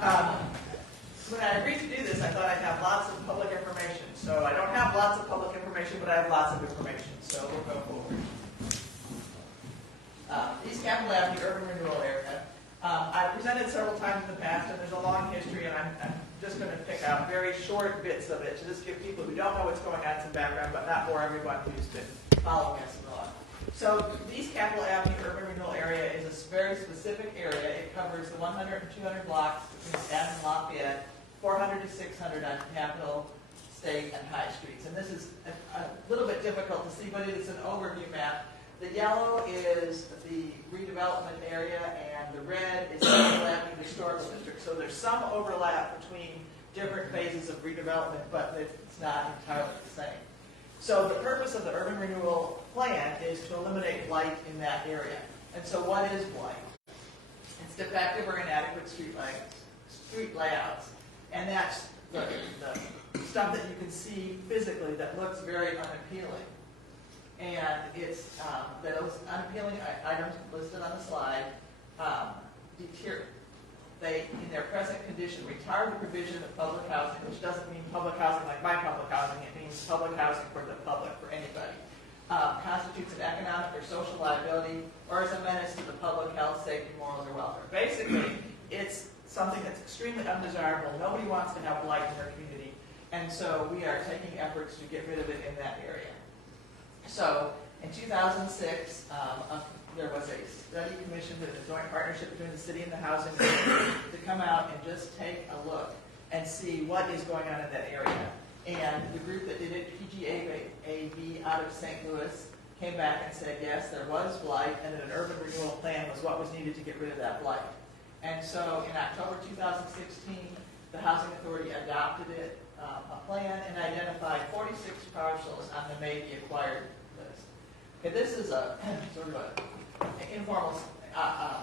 When I agreed to do this, I thought I'd have lots of public information. So I don't have lots of public information, but I have lots of information. So we'll go forward. East Capitol Avenue Urban Renewal Area. I've presented several times in the past, and there's a long history, and I'm just going to pick out very short bits of it to just give people who don't know what's going on some background, but not for everyone who's been following us along. So the East Capitol Avenue Urban Renewal Area is a very specific area. It covers the 100 and 200 blocks between Staten and Lafayette, 400 to 600 on Capitol, State, and High Streets. And this is a little bit difficult to see, but it is an overview map. The yellow is the redevelopment area, and the red is the Avenue Historical District. So there's some overlap between different phases of redevelopment, but it's not entirely the same. So the purpose of the urban renewal plan is to eliminate blight in that area. And so what is blight? It's defective or inadequate street layouts. And that's the stuff that you can see physically that looks very unappealing. And it's those unappealing items listed on the slide deteriorate. They, in their present condition, retard the provision of public housing, which doesn't mean public housing like my public housing. It means public housing for the public, for anybody. Constitutes an economic or social liability, or is a menace to the public health, safety, morals, or welfare. Basically, it's something that's extremely undesirable. Nobody wants to have blight in their community, and so we are taking efforts to get rid of it in that area. So, in 2006, there was a study commissioned in a joint partnership between the city and the housing authority to come out and just take a look and see what is going on in that area. And the group that did it, PGAV out of St. Louis, came back and said, yes, there was blight, and that an urban renewal plan was what was needed to get rid of that blight. And so in October 2016, the Housing Authority adopted it, a plan, and identified 46 parcels on the may-be-acquired list. Okay, this is a sort of an informal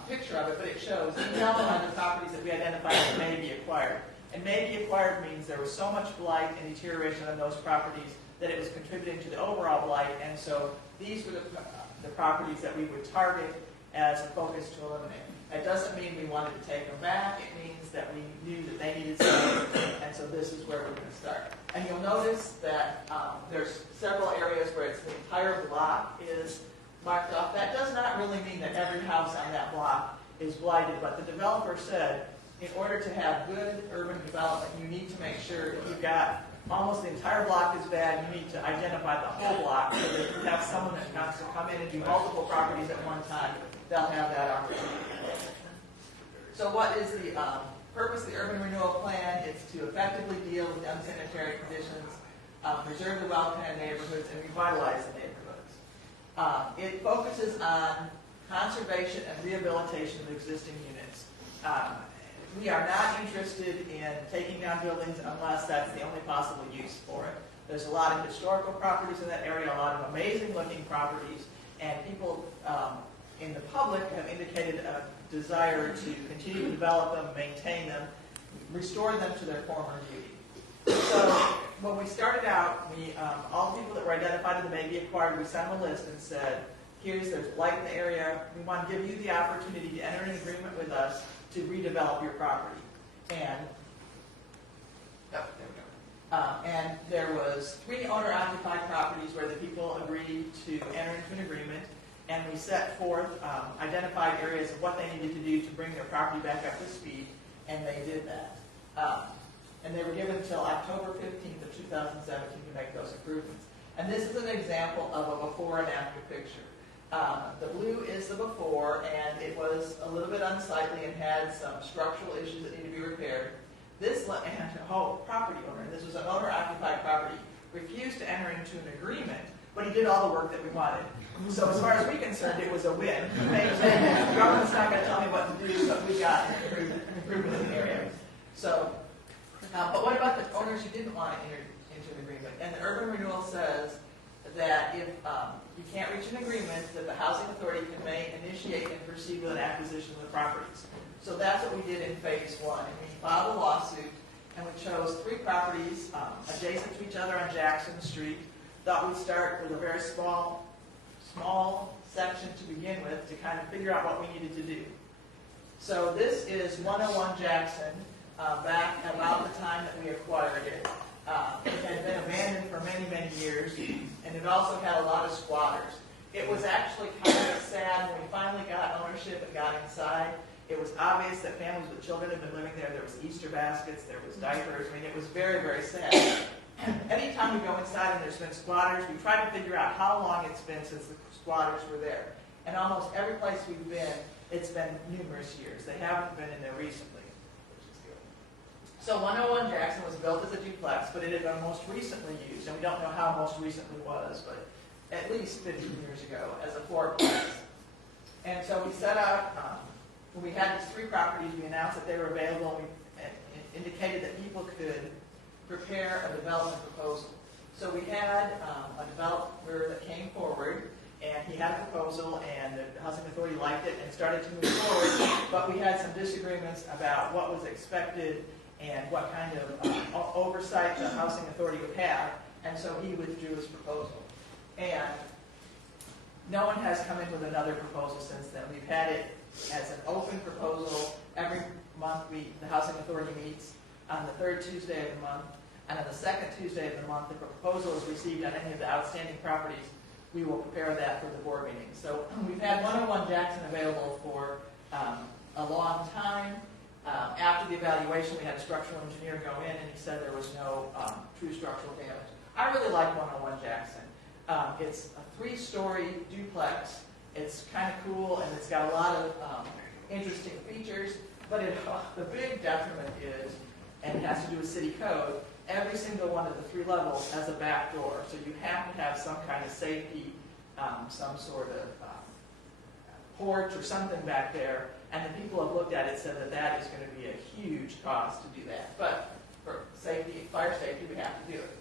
picture of it, but it shows the yellow on the properties that we identified as may-be-acquired. And may-be-acquired means there was so much blight and deterioration on those properties that it was contributing to the overall blight, and so these were the properties that we would target as a focus to eliminate. That doesn't mean we wanted to take them back. It means that we knew that they needed something, and so this is where we're going to start. And you'll notice that there's several areas where it's the entire block is marked off. That does not really mean that every house on that block is blighted, but the developer said in order to have good urban development, you need to make sure if you've got almost the entire block is bad, you need to identify the whole block so that if you have someone that wants to come in and do multiple properties at one time, they'll have that opportunity. So what is the purpose of the urban renewal plan? It's to effectively deal with unsanitary conditions, preserve the well-planned neighborhoods, and revitalize the neighborhoods. It focuses on conservation and rehabilitation of existing units. We are not interested in taking down buildings unless that's the only possible use for it. There's a lot of historical properties in that area, a lot of amazing looking properties, and people in the public have indicated a desire to continue to develop them, maintain them, restore them to their former beauty. So when we started out, all the people that were identified in the may be acquired, we sent them a list and said, there's blight in the area. We want to give you the opportunity to enter an agreement with us to redevelop your property. And and there was 3 owner-occupied properties where the people agreed to enter into an agreement, and we set forth identified areas of what they needed to do to bring their property back up to speed, and they did that. And they were given until October 15th of 2017 to make those improvements. And this is an example of a before and after picture. The blue is the before, and it was a little bit unsightly and had some structural issues that need to be repaired. This property owner, and this was an owner-occupied property, refused to enter into an agreement, but he did all the work that we wanted. So as far as we're concerned, it was a win. The government's not going to tell me what to do, but we got an improvement in the area. So, but what about the owners who didn't want to enter into an agreement? And the urban renewal says that if you can't reach an agreement, that the housing authority may initiate and proceed with an acquisition of the properties. So that's what we did in phase 1. And we filed a lawsuit, and we chose 3 properties adjacent to each other on Jackson Street. Thought we'd start with a very small section to begin with to kind of figure out what we needed to do. So this is 101 Jackson. back about the time that we acquired it. It had been abandoned for many, many years, and it also had a lot of squatters. It was actually kind of sad when we finally got ownership and got inside. It was obvious that families with children had been living there. There was Easter baskets, there was diapers. I mean, it was very, very sad. Anytime we go inside and there's been squatters, we try to figure out how long it's been since the squatters were there. And almost every place we've been, it's been numerous years. They haven't been in there recently, which is good. So 101 Jackson was built as a duplex, but it had been most recently used, and we don't know how most recently was, but at least 15 years ago, as a fourplex. And so we set out, when we had these 3 properties, we announced that they were available, and we indicated that people could prepare a development proposal. So we had a developer that came forward, and he had a proposal, and the Housing Authority liked it and started to move forward, but we had some disagreements about what was expected and what kind of oversight the Housing Authority would have, and so he withdrew his proposal. And no one has come in with another proposal since then. We've had it as an open proposal. Every month the Housing Authority meets on the 3rd Tuesday of the month, and on the 2nd Tuesday of the month, the proposal is received on any of the outstanding properties. We will prepare that for the board meeting. So we've had 101 Jackson available for a long time. After the evaluation, we had a structural engineer go in, and he said there was no true structural damage. I really like 101 Jackson. It's a 3-story duplex. It's kind of cool, and it's got a lot of interesting features, but the big detriment is, and it has to do with city code, every single one of the 3 levels has a back door. So you have to have some kind of safety, some sort of porch or something back there, and the people have looked at it and said that that is going to be a huge cost to do that. But for safety, fire safety, we have to do it.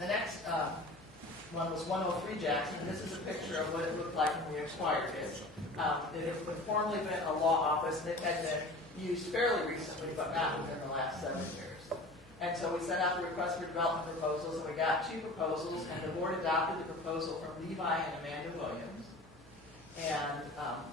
The next one was 103 Jackson, and this is a picture of what it looked like when we acquired it. It had formerly been a law office, and it had been used fairly recently, but not within the last 7 years. And so we sent out the request for development proposals, and we got 2 proposals, and the board adopted the proposal from Levi and Amanda Williams. And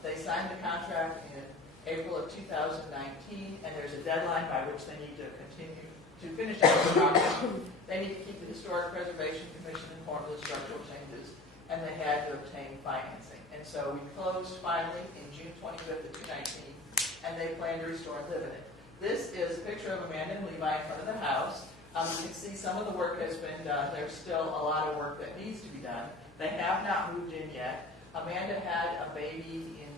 they signed the contract in April of 2019, and there's a deadline by which they need to continue to finish out the project. They need to keep the Historic Preservation Commission informed of the structural changes, and they had to obtain financing. And so we closed finally in June 25th of 2019, and they plan to restore and live in it. This is a picture of Amanda and Levi in front of the house. You can see some of the work has been done. There's still a lot of work that needs to be done. They have not moved in yet. Amanda had a baby in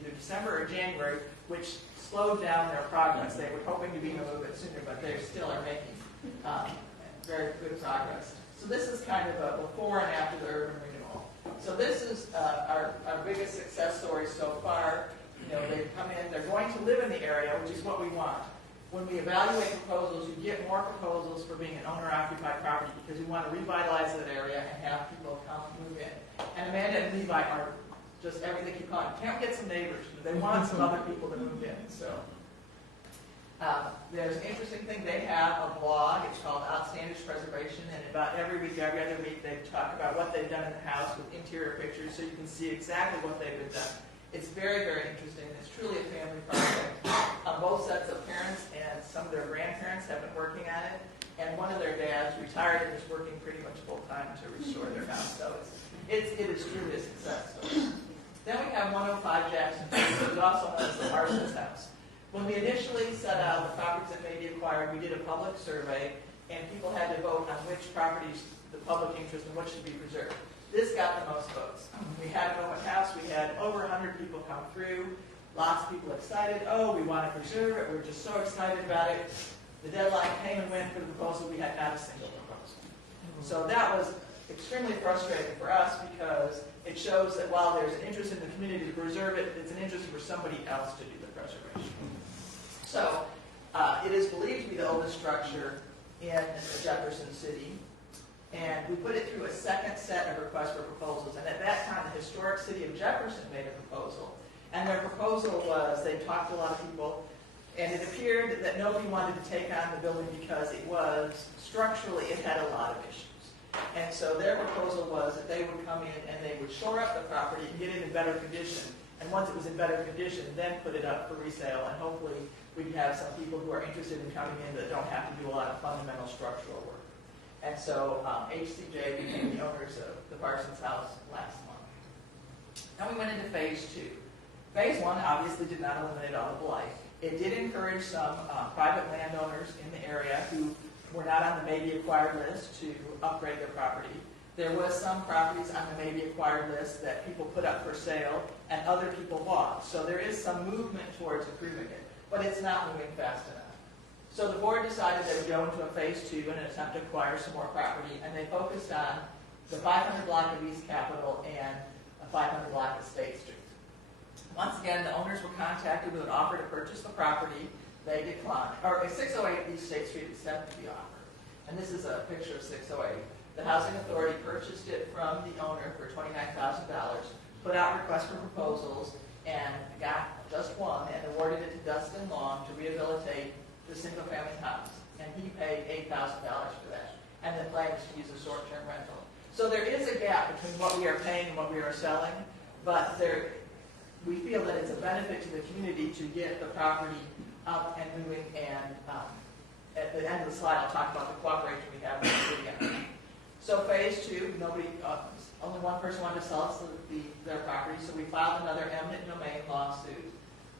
either December or January, which slowed down their progress. They were hoping to be in a little bit sooner, but they still are making very good progress. So this is kind of a before and after the urban renewal. So this is our biggest success story so far. You know, they've come in, they're going to live in the area, which is what we want. When we evaluate proposals, you get more proposals for being an owner-occupied property because we want to revitalize that area and have people come move in. And Amanda and Levi are just everything you call it. Can't we get some neighbors? They want some other people to move in. So there's an interesting thing. They have a blog. It's called Outstanding Preservation, and about every week, every other week, they talk about what they've done in the house with interior pictures, so you can see exactly what they've been done. It's very, very interesting. It's truly a family project. Both sets of parents and some of their grandparents have been working on it, and one of their dads retired and is working pretty much full time to restore their house. So it is truly a success story. Then we have 105 Jackson, which is also known as the Parsons House. When we initially set out the properties that may be acquired, we did a public survey, and people had to vote on which properties the public interest and what should be preserved. This got the most votes. We had an open house. We had over 100 people come through. Lots of people excited. Oh, we want to preserve it. We're just so excited about it. The deadline came and went for the proposal. We had not a single proposal. So that was extremely frustrating for us because it shows that while there's an interest in the community to preserve it, it's an interest for somebody else to do the preservation. So it is believed to be the oldest structure in Jefferson City. And we put it through a second set of requests for proposals. And at that time, the Historic City of Jefferson made a proposal. And their proposal was, they talked to a lot of people, and it appeared that nobody wanted to take on the building because it was, structurally, it had a lot of issues. And so their proposal was that they would come in and they would shore up the property and get it in better condition. and once it was in better condition, then put it up for resale, and hopefully we'd have some people who are interested in coming in that don't have to do a lot of fundamental structural work. And so HCJ became the owners of the Parsons house last month. Now we went into phase 2. Phase 1 obviously did not eliminate all the blight. It did encourage some private landowners in the area who were not on the maybe acquired list to upgrade their property. There was some properties on the maybe acquired list that people put up for sale and other people bought. So there is some movement towards improving it, but it's not moving fast enough. So the board decided they would go into a phase 2 in an attempt to acquire some more property, and they focused on the 500 block of East Capitol and a 500 block of State Street. Once again, the owners were contacted with an offer to purchase the property. They declined. Or 608 East State Street accepted the offer. And this is a picture of 608. The Housing Authority purchased it from the owner for $29,000, put out requests for proposals, and got just one, and awarded it to Dustin Long to rehabilitate the single-family house. And he paid $8,000 for that. And the plan is to use a short-term rental. So there is a gap between what we are paying and what we are selling, but we feel that it's a benefit to the community to get the property up and moving. And at the end of the slide, I'll talk about the cooperation we have with the city on that. So phase 2, only one person wanted to sell us their property, so we filed another eminent domain lawsuit.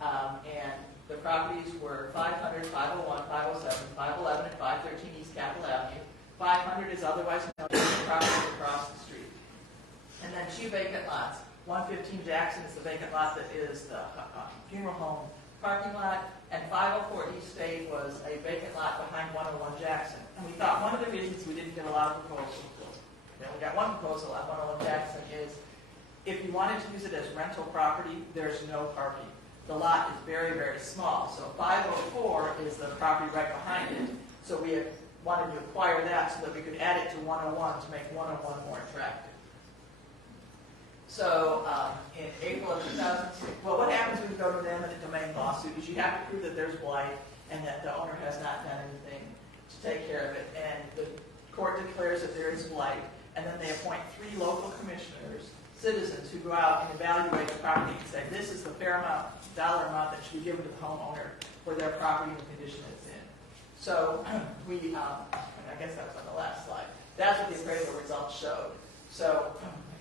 And the properties were 500, 501, 507, 511, and 513 East Capitol Avenue. 500 is otherwise known as the property across the street. And then 2 vacant lots. 115 Jackson is the vacant lot that is the funeral home parking lot, and 504 East State was a vacant lot behind 101 Jackson. And we thought one of the reasons we didn't get a lot of proposals, and we got one proposal on 101 Jackson, is if you wanted to use it as rental property, there's no parking. The lot is very, very small. So 504 is the property right behind it. So we wanted to acquire that so that we could add it to 101 to make 101 more attractive. So in April of 2006, well, what happens when you go to them in a domain lawsuit is you have to prove that there's blight and that the owner has not done anything to take care of it. And the court declares that there is blight, and then they appoint 3 local commissioners, citizens, who go out and evaluate the property and say, this is the fair dollar amount that should be given to the homeowner for their property and the condition it's in. So we, I guess that was on the last slide. That's what the appraisal results showed. So,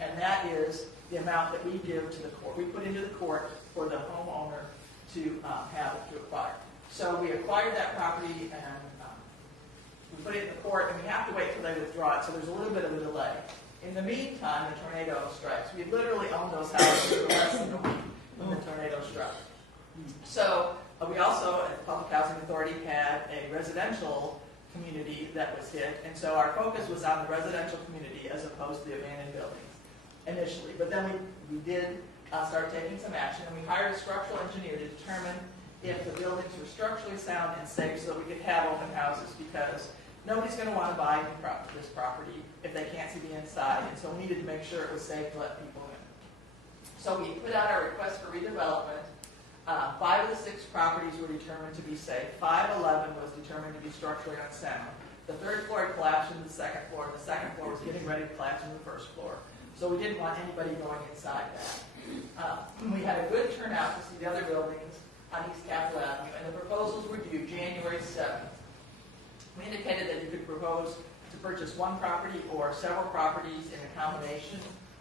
and that is the amount that we give to the court. We put into the court for the homeowner to have to acquire. So we acquired that property and we put it in the court, and we have to wait till they withdraw it. So there's a little bit of a delay. In the meantime, the tornado strikes. We literally owned those houses for less than a week when the tornado struck. So we also, at the Public Housing Authority, had a residential community that was hit, and so our focus was on the residential community as opposed to the abandoned buildings initially. But then we did start taking some action, and we hired a structural engineer to determine if the buildings were structurally sound and safe so that we could have open houses, because nobody's going to want to buy this property if they can't see the inside, and so we needed to make sure it was safe to let people in. So we put out our request for redevelopment. 5 of the 6 properties were determined to be safe. 511 was determined to be structurally unsound. The 3rd floor had collapsed into the 2nd floor, and the 2nd floor was getting ready to collapse into the 1st floor. So we didn't want anybody going inside that. We had a good turnout to see the other buildings on East Capitol Avenue, and the proposals were due January 7th. We indicated that you could propose to purchase one property or several properties in a combination,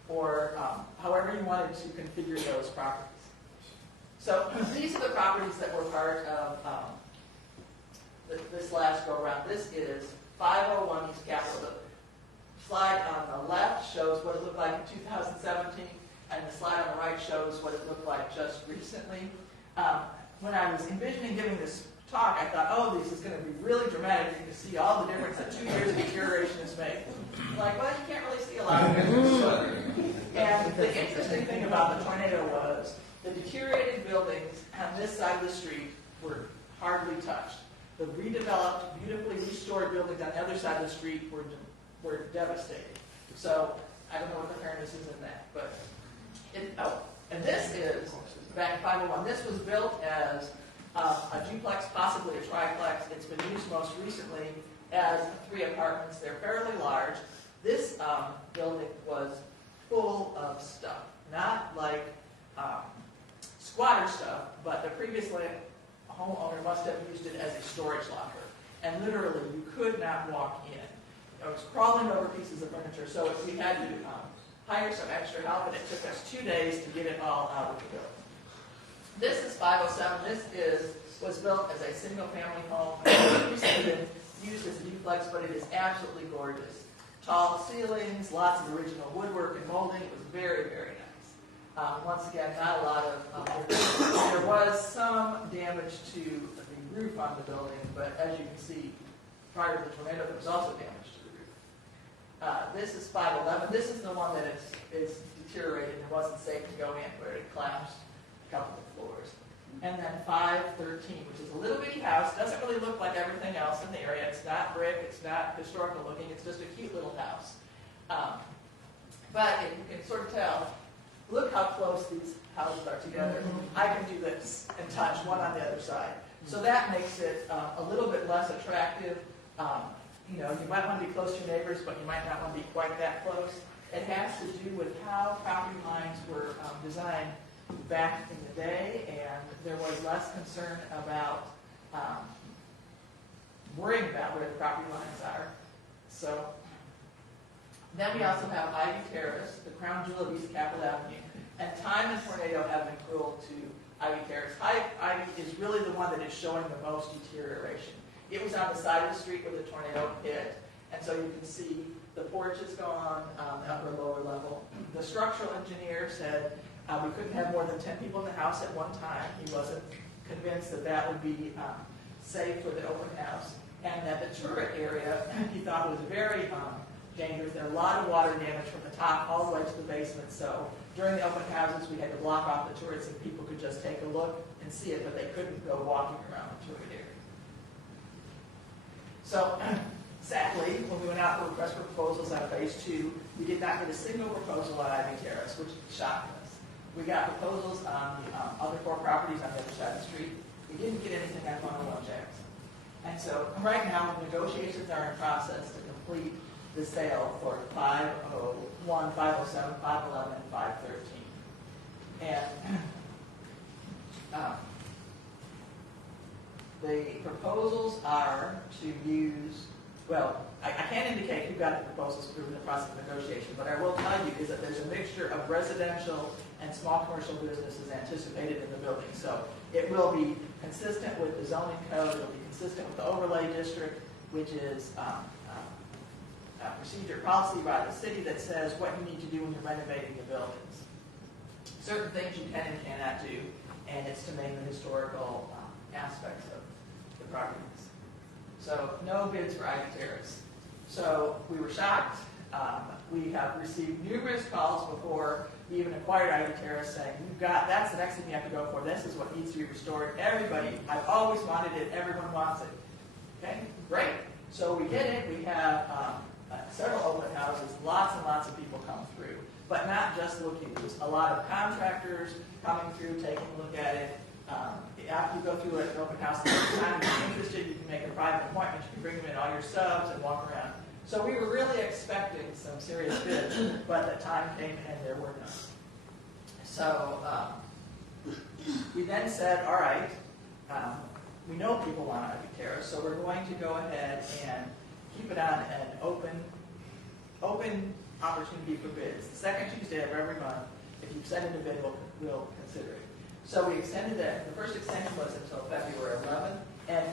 or however you wanted to configure those properties. So these are the properties that were part of this last go-around. This is 501 East Capitol. The slide on the left shows what it looked like in 2017, and the slide on the right shows what it looked like just recently. When I was envisioning giving this talk, I thought, oh, this is going to be really dramatic. You can see all the difference that 2 years of deterioration has made. I'm like, well, you can't really see a lot of difference. And the interesting thing about the tornado was the deteriorated buildings on this side of the street were hardly touched. The redeveloped, beautifully restored buildings on the other side of the street were devastated. So I don't know what the fairness is in that, but and this is back in 501. This was built as a duplex, possibly a triplex. It's been used most recently as 3 apartments. They're fairly large. This building was full of stuff, not like squatter stuff, but the previous homeowner must have used it as a storage locker. And literally, you could not walk in. It was crawling over pieces of furniture, so we had to hire some extra help, and it took us 2 days to get it all out of the building. This is 507. Was built as a single-family home. It's recently been used as a duplex, but it is absolutely gorgeous. Tall ceilings, lots of original woodwork and molding. It was very, very nice. Once again, not a lot of, there was some damage to the roof on the building, but as you can see, prior to the tornado, there was also damage to the roof. This is 511. This is the one that is deteriorated and wasn't safe to go in, where it collapsed a couple of floors. And then 513, which is a little bitty house. Doesn't really look like everything else in the area. It's not brick. It's not historical looking. It's just a cute little house. But if you can sort of tell, look how close these houses are together. I can do this and touch one on the other side. So that makes it a little bit less attractive. You know, you might want to be close to your neighbors, but you might not want to be quite that close. It has to do with how property lines were designed back in the day, and there was less concern about worrying about where the property lines are. So then we also have Ivy Terrace, the crown jewel of East Capitol Avenue, and time and tornado have been cruel to Ivy Terrace. Ivy is really the one that is showing the most deterioration. It was on the side of the street where the tornado hit, and so you can see the porch is gone, the upper and lower level. The structural engineer said we couldn't have more than 10 people in the house at one time. He wasn't convinced that that would be safe for the open house. And that the turret area, he thought was very dangerous. There are a lot of water damage from the top all the way to the basement. So during the open houses, we had to block off the turrets and people could just take a look and see it, but they couldn't go walking around the turret area. So sadly, when we went out for request for proposals on phase 2, we did not get a single proposal on Ivy Terrace, which shocked us. We got proposals on the other 4 properties on the other side of the street. We didn't get anything on 101 Jackson. And so right now, the negotiations are in process to complete the sale for 501, 507, 511, and 513. And the proposals are to use, well, I can't indicate who got the proposals through the process of negotiation, but I will tell you is that there's a mixture of residential and small commercial businesses anticipated in the building. So it will be consistent with the zoning code, it will be consistent with the overlay district, which is a procedure policy by the city that says what you need to do when you're renovating the buildings. Certain things you can and cannot do, and it's to maintain the historical aspects of the properties. So no bids for Ivy Terrace. So we were shocked. We have received numerous calls before we even acquired Ivy Terrace saying, that's the next thing you have to go for. This is what needs to be restored. Everybody, I've always wanted it. Everyone wants it. Okay, great. So we get it. We have several open houses. Lots and lots of people come through. But not just looking. There's a lot of contractors coming through, taking a look at it. After you go through an open house, if you're interested, you can make a private appointment. You can bring them in all your subs and walk around. So we were really expecting some serious bids, but the time came and there were none. So we then said, all right, we know people want Ivy Terrace, so we're going to go ahead and keep it on an open opportunity for bids. The second Tuesday of every month, if you've sent in a bid, we'll consider it. So we extended that. The first extension was until February 11th, and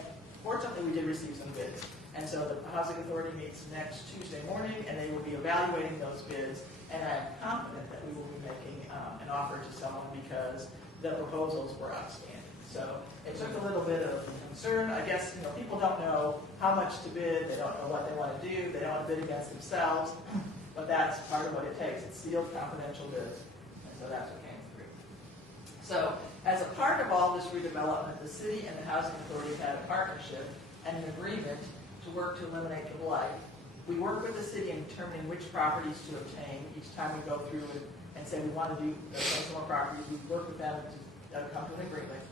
fortunately we did receive some bids. And so the Housing Authority meets next Tuesday morning, and they will be evaluating those bids, and I'm confident that we will be making an offer to someone because the proposals were outstanding. So it took a little bit of concern. I guess people don't know how much to bid. They don't know what they want to do. They don't want to bid against themselves, but that's part of what it takes. It's sealed confidential bids, and so that's what came through. So as a part of all this redevelopment, the city and the Housing Authority had a partnership and an agreement to work to eliminate the blight. We work with the city in determining which properties to obtain. Each time we go through and say we want to do some more properties, we work with them to come to an agreement.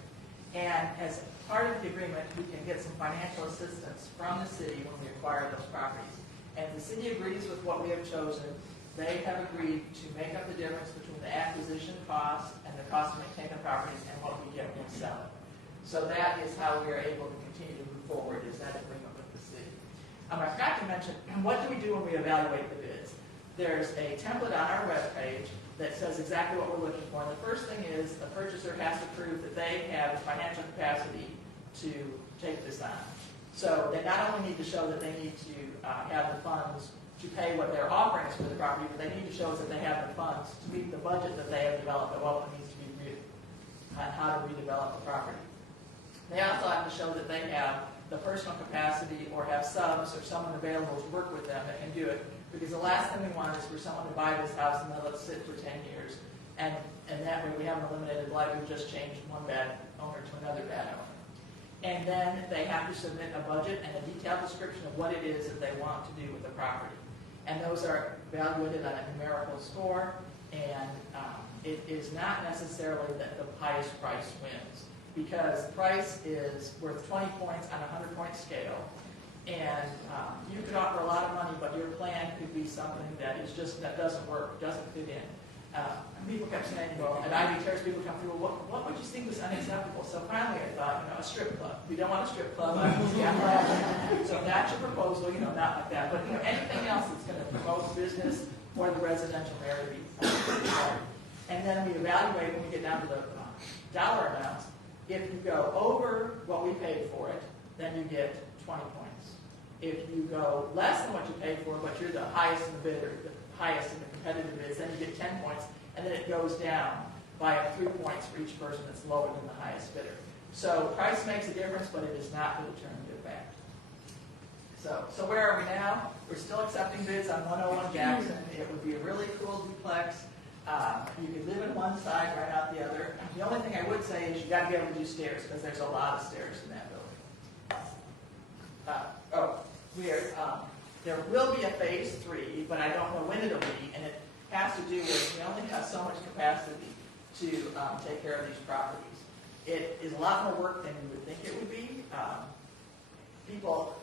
And as part of the agreement, we can get some financial assistance from the city when we acquire those properties. And if the city agrees with what we have chosen, they have agreed to make up the difference between between the acquisition cost and the cost to maintain the properties and what we get when we sell it. So that is how we are able to continue to move forward, is that agreement with the city. I forgot to mention, what do we do when we evaluate the bids? There's a template on our webpage that says exactly what we're looking for. And the first thing is the purchaser has to prove that they have the financial capacity to take this on. So they not only need to show that they need to have the funds to pay what they're offering us for the property, but they need to show us that they have the funds to meet the budget that they have developed and what needs to be on how to redevelop the property. They also have to show that they have the personal capacity or have subs or someone available to work with them that can do it. Because the last thing we want is for someone to buy this house and then let it sit for 10 years. And that way we haven't eliminated blight, we've just changed one bad owner to another bad owner. And then they have to submit a budget and a detailed description of what it is that they want to do with the property. And those are evaluated on a numerical score, and it is not necessarily that the highest price wins, because price is worth 20 points on a 100-point scale, and you could offer a lot of money, but your plan could be something that is just, that doesn't work, doesn't fit in. People kept saying, well, at Ivy Terrace, people come through, well, what would you think was unacceptable? So finally I thought, a strip club. We don't want a strip club. So that's your proposal, not like that. But, anything else that's going to promote business or the residential area. And then we evaluate when we get down to the dollar amounts. If you go over what we paid for it, then you get 20 points. If you go less than what you paid for, but you're the highest in the bid, or the highest in the competitive bids, then you get 10 points, and then it goes down by 3 points for each person that's lower than the highest bidder. So price makes a difference, but it is not the determinative factor. So where are we now? We're still accepting bids on 101 Jackson. It would be a really cool duplex. You could live in one side, right out the other. The only thing I would say is you got to be able to do stairs, because there's a lot of stairs in that building. There will be a phase 3, but I don't know when it'll be, and it has to do with we only have so much capacity to take care of these properties. It is a lot more work than you would think it would be. People,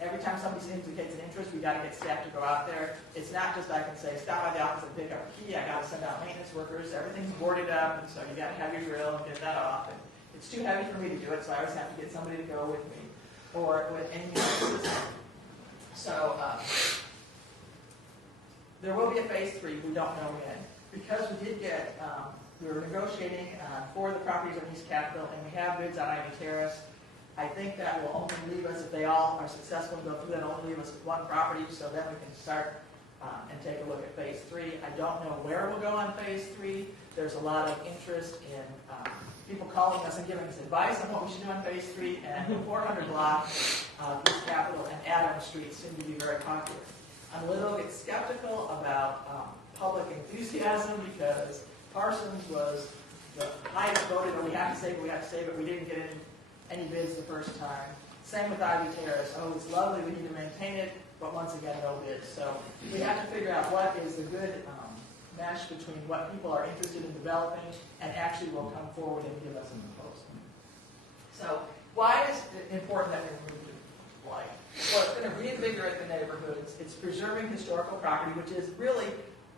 every time somebody indicates an interest, we got to get staff to go out there. It's not just I can say, stop by the office and pick up a key. I got to send out maintenance workers. Everything's boarded up, and so you got to have your drill and get that off. And it's too heavy for me to do it, so I always have to get somebody to go with me or with anything else. So there will be a phase 3. We don't know when. Because we did get, we were negotiating for the properties on East Capitol, and we have bids on Ivy Terrace. I think that will only leave us, if they all are successful and go through, that only leave us with one property, so then we can start and take a look at phase 3. I don't know where we'll go on phase 3. There's a lot of interest in people calling us and giving us advice on what we should do on phase 3, and the 400 block of East Capitol and Adams Street seem to be very popular. I'm a little bit skeptical about public enthusiasm, because Parsons was the highest voted, or we have to save it, we didn't get any bids the first time. Same with Ivy Terrace. Oh, it's lovely, we need to maintain it, but once again, no bids. So we have to figure out what is the good mesh between what people are interested in developing and actually will come forward and give us a proposal. So why is it important that we move to blight? Well, it's going to reinvigorate the neighborhoods. It's preserving historical property, which is really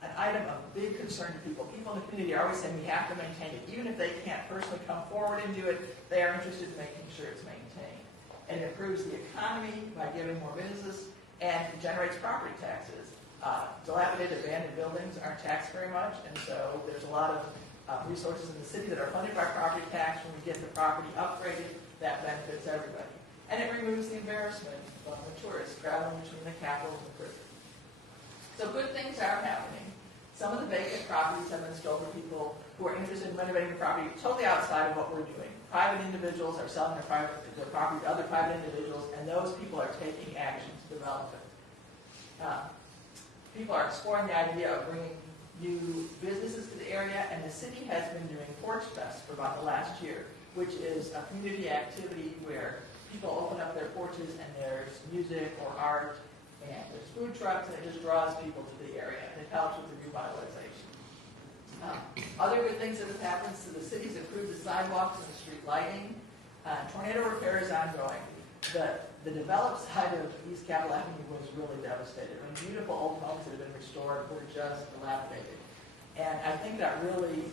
an item of big concern to people. People in the community are always saying we have to maintain it. Even if they can't personally come forward and do it, they are interested in making sure it's maintained. And it improves the economy by giving more business, and it generates property taxes. Dilapidated abandoned buildings aren't taxed very much, and so there's a lot of resources in the city that are funded by property tax. When we get the property upgraded, that benefits everybody. And it removes the embarrassment of the tourists traveling between the capital and the prison. So good things are happening. Some of the vacant properties have been sold to people who are interested in renovating the property totally outside of what we're doing. Private individuals are selling their property to other private individuals, and those people are taking action to develop it. People are exploring the idea of bringing new businesses to the area, and the city has been doing Porch Fest for about the last year, which is a community activity where people open up their porches and there's music or art, and there's food trucks, and it just draws people to the area, and it helps with the revitalization. Other good things that have happened, so the city's improved the sidewalks and the street lighting. Tornado repair is ongoing. The developed side of East Capitol Avenue was really devastated. I mean, beautiful old homes that have been restored were just dilapidated. And I think that really,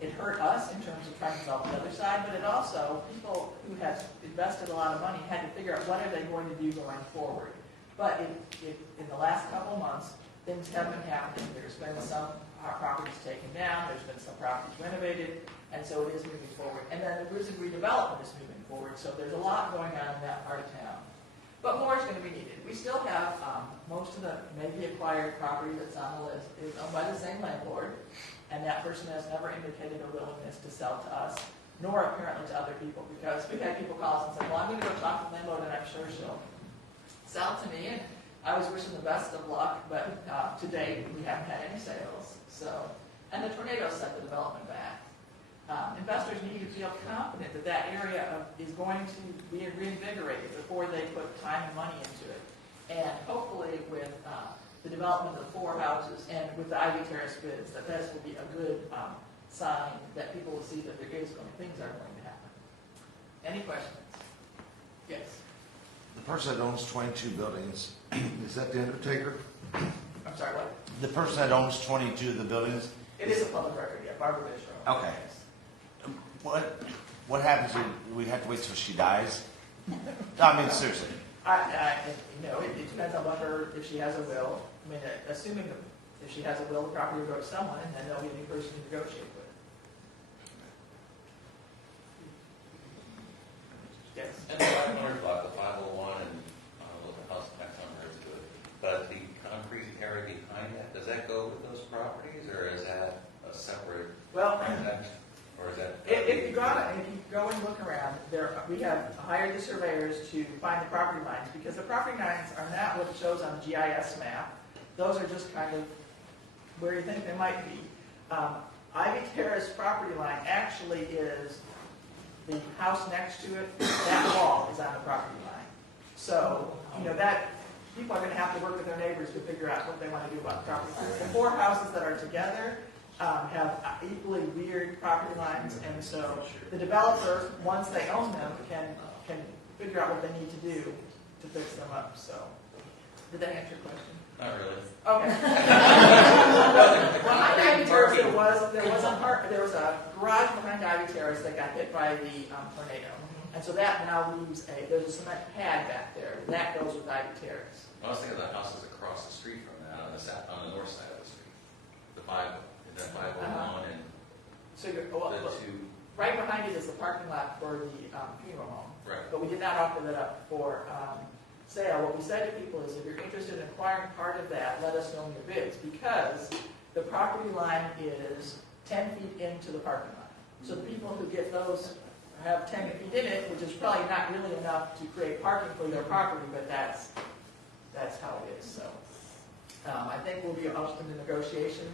it hurt us in terms of trying to develop the other side, but it also, people who have invested a lot of money had to figure out what are they going to do going forward. But in the last couple of months, things have been happening. There's been some properties taken down, there's been some properties renovated, and so it is moving forward. And then the Wizard redevelopment is moving forward, so there's a lot going on in that part of town. But more is going to be needed. We still have most of the maybe acquired property that's on the list is owned by the same landlord, and that person has never indicated a willingness to sell to us, nor apparently to other people, because we've had people call us and say, well, I'm going to go talk to the landlord and I'm sure she'll sell to me. And I was wishing the best of luck, but to date we haven't had any sales. So, and the tornado set the development back. Investors need to feel confident that that area is going to be reinvigorated before they put time and money into it. And hopefully with the development of the 4 houses and with the Ivy Terrace bids, that this will be a good sign that people will see that things are going to happen. Any questions? Yes. The person that owns 22 buildings, is that the undertaker? I'm sorry, what? The person that owns 22 of the buildings? It is a public record, yeah, Barbara Bishop. Okay. What happens when we have to wait till she dies? No, I mean, seriously. It depends on if she has a will. I mean, assuming that if she has a will, the property will go to someone, and then there'll be a new person to negotiate with. Yes. And the 500 block, the 501, and I don't know what the house tax number is good, but the concrete area behind that, does that go with those properties, or is that a separate transaction? Or is that? If you go and look around, we have hired the surveyors to find the property lines, because the property lines are not what it shows on the GIS map. Those are just kind of where you think they might be. Ivy Terrace property line actually is the house next to it. That wall is on the property line. So, that people are going to have to work with their neighbors to figure out what they want to do about the property lines. The 4 houses that are together have equally weird property lines, and so the developer, once they own them, can figure out what they need to do to fix them up. So, did that answer your question? Not really. Okay. Behind Ivy Terrace, there was a garage behind Ivy Terrace that got hit by the tornado, and so that now leaves there's a cement pad back there. That goes with Ivy Terrace. I was thinking of the houses across the street from that, on the north side of the street. The 501 and So the 2. right behind it is the parking lot for the funeral home. Right. But we did not offer that up for sale. What we said to people is, if you're interested in acquiring part of that, let us know in your bids, because the property line is 10 feet into the parking lot. So the people who get those have 10 feet in it, which is probably not really enough to create parking for their property, but that's how it is. So I think we'll be open to negotiation.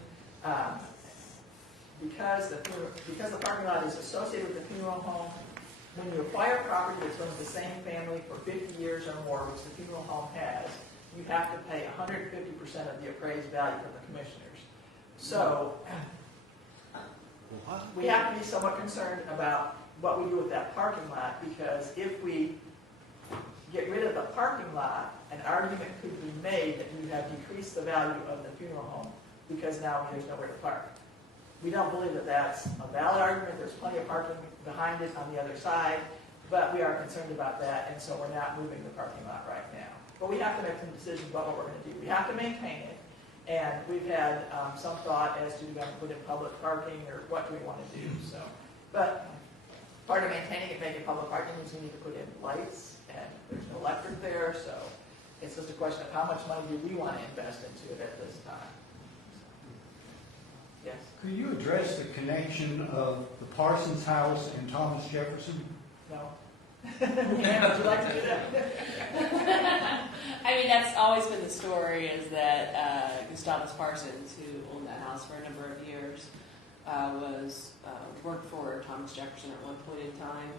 Because the parking lot is associated with the funeral home, when you acquire property that's been with the same family for 50 years or more, which the funeral home has, you have to pay 150% of the appraised value from the commissioners. So we have to be somewhat concerned about what we do with that parking lot, because if we get rid of the parking lot, an argument could be made that you have decreased the value of the funeral home because now there's nowhere to park. We don't believe that that's a valid argument. There's plenty of parking behind it on the other side, but we are concerned about that, and so we're not moving the parking lot right now. But we have to make some decisions about what we're going to do. We have to maintain it, and we've had some thought as to do we have to put in public parking or what do we want to do. So, but part of maintaining it, making public parking means we need to put in lights, and there's no electric there, so it's just a question of how much money do we want to invest into it at this time. Yes. Could you address the connection of the Parsons house and Thomas Jefferson? No. Ma'am, would you like to do that? I mean, that's always been the story, is that Gustavus Parsons, who owned that house for a number of years, worked for Thomas Jefferson at one point in time.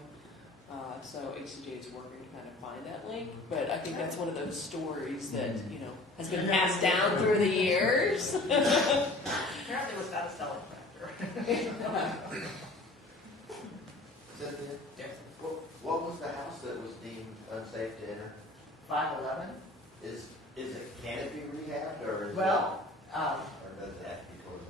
So HCJ is working to kind of find that link. But I think that's one of those stories that, has been passed down through the years. Apparently it was not a selling factor. Yes. What was the house that was deemed unsafe to enter? 511? Can it be rehabbed, or is Well, or does it have to be torn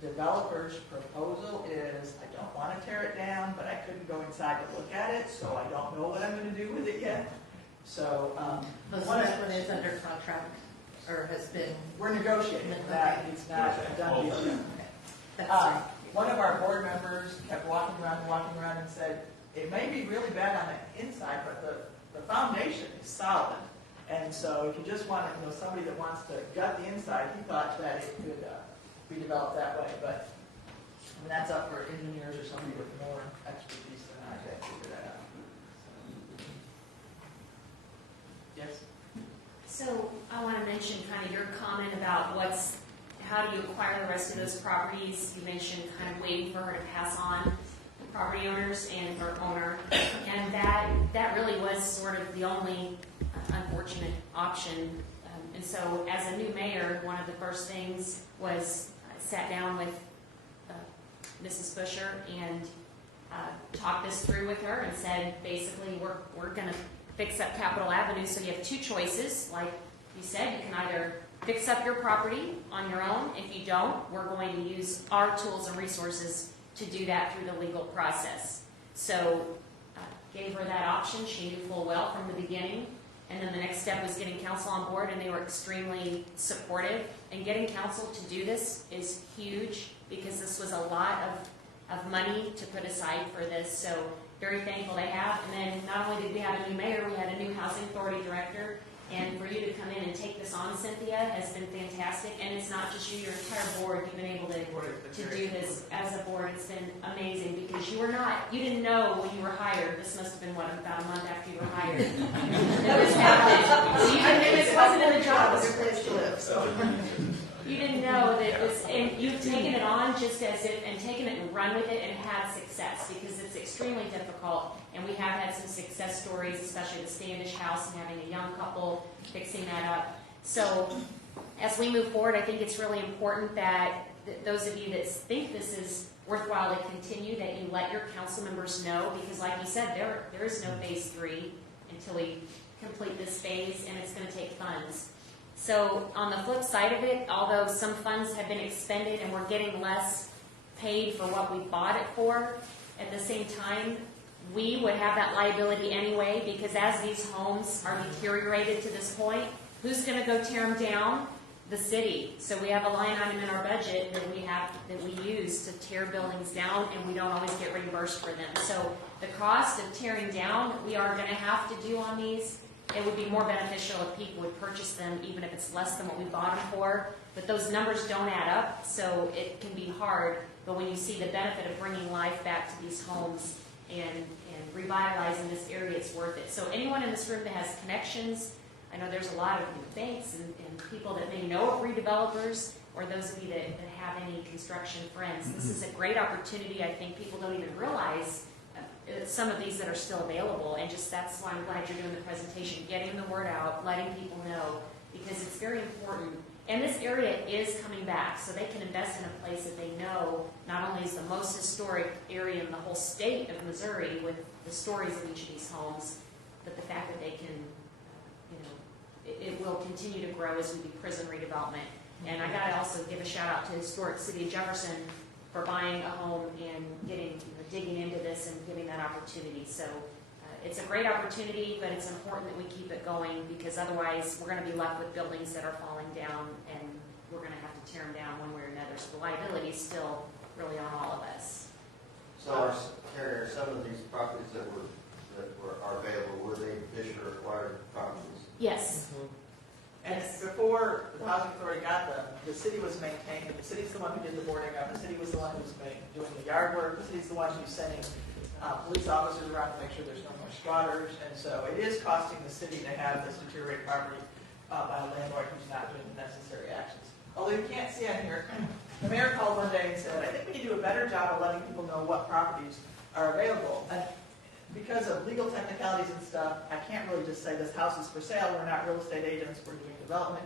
developer's proposal is, I don't want to tear it down, but I couldn't go inside to look at it, so I don't know what I'm going to do with it yet. So, Most of one of- that one is under contract, or has been, we're negotiating that, it's not a done deal yet. that's right. One of our board members kept walking around and said, it may be really bad on the inside, but the foundation is solid. And so if you just want, somebody that wants to gut the inside, he thought that it could be developed that way. But I mean, that's up for engineers or somebody with more expertise than I to figure that out. Yes? So I want to mention kind of your comment about how do you acquire the rest of those properties? You mentioned kind of waiting for her to pass on property owners and her owner, and that really was sort of the only unfortunate option. And so as a new mayor, one of the first things was I sat down with Mrs. Busher and talked this through with her and said, basically, we're going to fix up Capitol Avenue, so you have two choices. Like you said, you can either fix up your property on your own. If you don't, we're going to use our tools and resources to do that through the legal process. So gave her that option. She knew full well from the beginning. And then the next step was getting council on board, and they were extremely supportive. And getting council to do this is huge because this was a lot of money to put aside for this. So very thankful to have. And then not only did we have a new mayor, we had a new housing authority director. And for you to come in and take this on, Cynthia, has been fantastic. And it's not just you, your entire board. You've been able to do this as a board. It's been amazing because you didn't know when you were hired. This must have been, about a month after you were hired. That this happened. So you didn't, it wasn't in the job It's a place to live, so. You didn't know that it was, and you've taken it on just as it, and taken it and run with it and had success because it's extremely difficult. And we have had some success stories, especially the Standish house and having a young couple fixing that up. So as we move forward, I think it's really important that those of you that think this is worthwhile to continue, that you let your council members know, because like you said, there is no phase 3 until we complete this phase, and it's going to take funds. So on the flip side of it, although some funds have been expended and we're getting less paid for what we bought it for, at the same time, we would have that liability anyway, because as these homes are deteriorated to this point, who's going to go tear them down? The city. So we have a line item in our budget that we use to tear buildings down, and we don't always get reimbursed for them. So the cost of tearing down, we are going to have to do on these. It would be more beneficial if people would purchase them, even if it's less than what we bought them for. But those numbers don't add up, so it can be hard. But when you see the benefit of bringing life back to these homes and revitalizing this area, it's worth it. So anyone in this room that has connections, I know there's a lot of banks and people that may know of redevelopers, or those of you that have any construction friends. This is a great opportunity. I think people don't even realize some of these that are still available, and just that's why I'm glad you're doing the presentation, getting the word out, letting people know, because it's very important. And this area is coming back, so they can invest in a place that they know not only is the most historic area in the whole state of Missouri with the stories of each of these homes, but the fact that they can, it will continue to grow as we do prison redevelopment. And I got to also give a shout out to the historic city of Jefferson for buying a home and digging into this and giving that opportunity. So it's a great opportunity, but it's important that we keep it going, because otherwise we're going to be left with buildings that are falling down, and we're going to have to tear them down one way or another. So the liability is still really on all of us. So are some of these properties that are available, were they Fisher acquired properties? Yes. And Yes. before the housing authority got them, the city was maintaining, the city's the one who did the boarding up, the city was the one who was doing the yard work, the city's the one who's sending police officers around to make sure there's no more squatters, and so it is costing the city to have this deteriorated property by a landlord who's not doing the necessary actions. Although you can't see on here, the mayor called one day and said, I think we need to do a better job of letting people know what properties are available. And because of legal technicalities and stuff, I can't really just say this house is for sale. We're not real estate agents. We're doing development.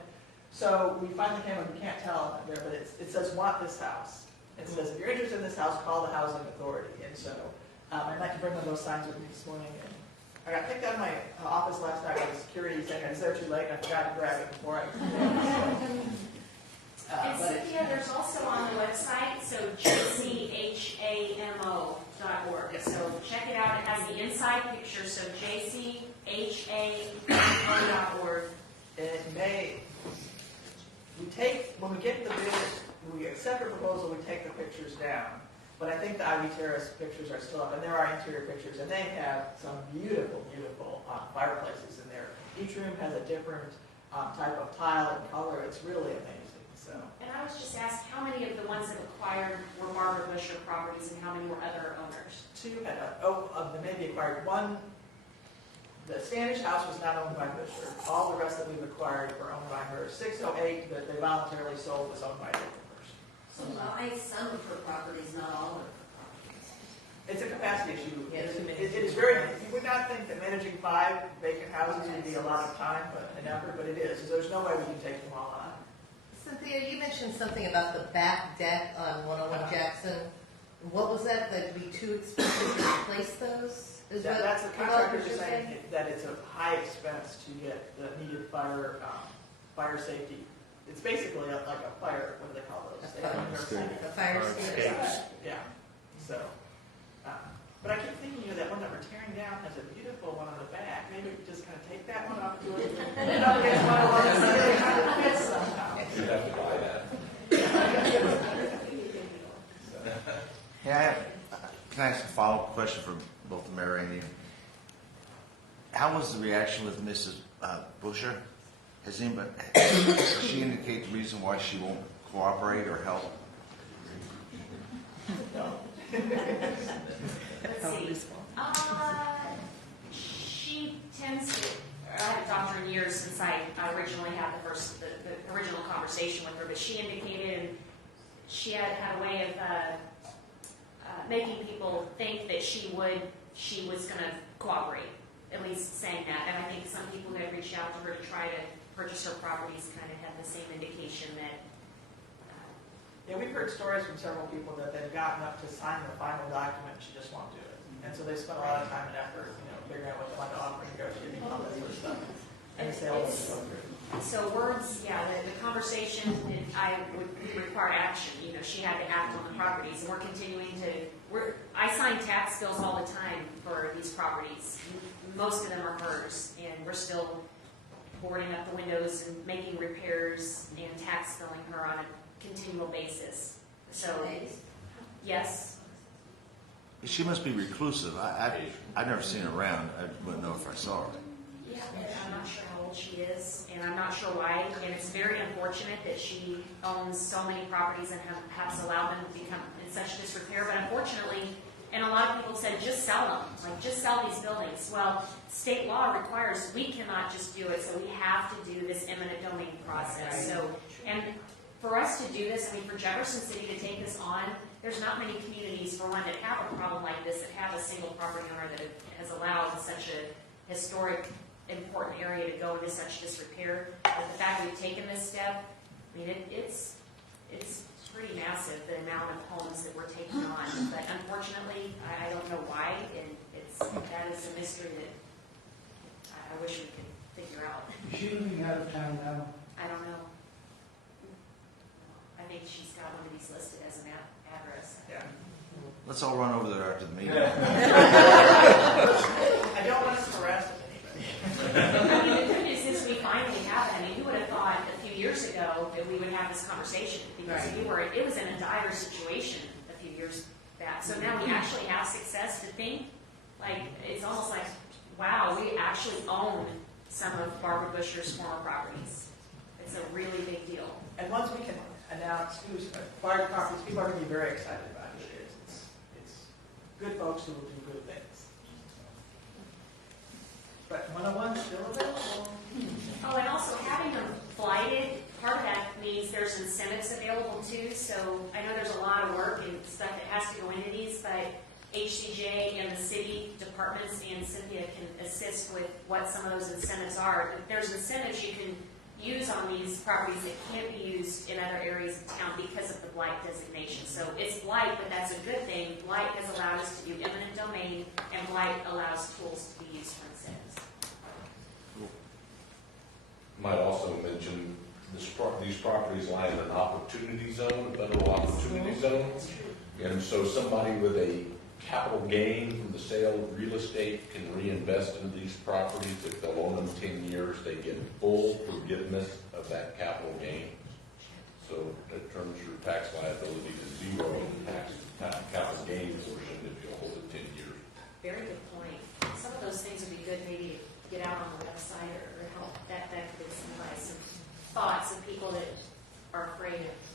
So we finally came up, we can't tell there, but it says want this house. It says if you're interested in this house, call the housing authority. And so I'd like to bring one of those signs with me this morning. And I got kicked out of my office last night by the security saying, is there too late? And I forgot to grab it before I And Cynthia, there's also on the website, So jchamo.org. So check it out. It has the inside picture. So jchamo.org. It may, when we get the bid, we accept a proposal, we take the pictures down. But I think the Ivy Terrace pictures are still up, and there are interior pictures, and they have some beautiful, beautiful fireplaces in there. Each room has a different type of tile and color. It's really amazing. So. And I was just asked, how many of the ones that acquired were Barbara Busher properties, and how many were other owners? Two had of them maybe acquired. One, the Standish house was not owned by Busher. All the rest that we've acquired were owned by her. 608 that they voluntarily sold was owned by a different person. So why some of her properties, not all of her properties? It's a capacity issue. Yeah, It is very, you would not think that managing 5 vacant houses would be a lot of time and effort, but it is. So there's no way we can take them all on. Cynthia, you mentioned something about the back deck on 101 Jackson. What was that? That'd be too expensive to replace those? Is what That's the contractor developers just are saying that it's a high expense to get the needed fire safety. It's basically like a fire, what do they call those? They have them in their- A fire escape. Yeah, so, but I keep thinking, that one that we're tearing down has a beautiful one on the back. Maybe we just kind of take that one off, do it, and then up against 101 and see if it kind of fits somehow. You'd have to buy that. Yeah, can I ask a follow-up question for both the mayor and you? How was the reaction with Mrs. Busher? Has she indicate the reason why she won't cooperate or help? No. Let's see. She tends to, I haven't talked to her in years since I originally had the original conversation with her, but she indicated she had a way of making people think that she was going to cooperate, at least saying that. And I think some people who had reached out to her to try to purchase her properties kind of had the same indication that. Yeah, we've heard stories from several people that they've gotten up to sign the final document, she just won't do it. And so they spent a lot of time and effort, figuring out what they want to offer, negotiating, all that sort of stuff. And the sale doesn't go through. So words, yeah, the conversation, I would require action. She had to act on the properties, and we're continuing to. I sign tax bills all the time for these properties. Most of them are hers, and we're still boarding up the windows and making repairs and tax billing her on a continual basis. So, yes. She must be reclusive. I've never seen her around. I wouldn't know if I saw her. Yeah, I'm not sure how old she is, and I'm not sure why. And it's very unfortunate that she owns so many properties and has allowed them to become in such disrepair. But unfortunately, and a lot of people said, just sell them, just sell these buildings. Well, state law requires we cannot just do it, so we have to do this eminent domain process. So, and for us to do this, for Jefferson City to take this on, there's not many communities, for one, that have a problem like this, that have a single property owner that has allowed such a historic, important area to go into such disrepair. But the fact that we've taken this step, it's pretty massive, the amount of homes that we're taking on. But unfortunately, I don't know why, and that is a mystery that I wish we could figure out. Is she living out of town now? I don't know. I think she's got one of these listed as an address. Yeah. Let's all run over there after the meeting. I don't want us to harass anybody. The good news is we finally have it. Who would have thought a few years ago that we would have this conversation? Because it was in a dire situation a few years back. So now we actually have success to think, it's almost like, wow, we actually own some of Barbara Busher's former properties. It's a really big deal. And once we can announce who's acquired properties, people are going to be very excited about who it is. It's good folks who will do good things. But 101 is still available. Oh, and also having them blighted, part of that means there's incentives available too. So I know there's a lot of work and stuff that has to go into these, but HCJ and the city departments and Cynthia can assist with what some of those incentives are. There's incentives you can use on these properties that can't be used in other areas of town because of the blight designation. So it's blight, but that's a good thing. Blight has allowed us to do eminent domain, and blight allows tools to be used for incentives. Might also mention these properties lie in an opportunity zone, a federal opportunity zone. And so somebody with a capital gain from the sale of real estate can reinvest into these properties. If they'll own them 10 years, they get full forgiveness of that capital gain. So that turns your tax liability to zero in the capital gain portion if you hold it 10 years. Very good point. Some of those things would be good maybe to get out on the website or help that could symbolize some thoughts of people that are afraid of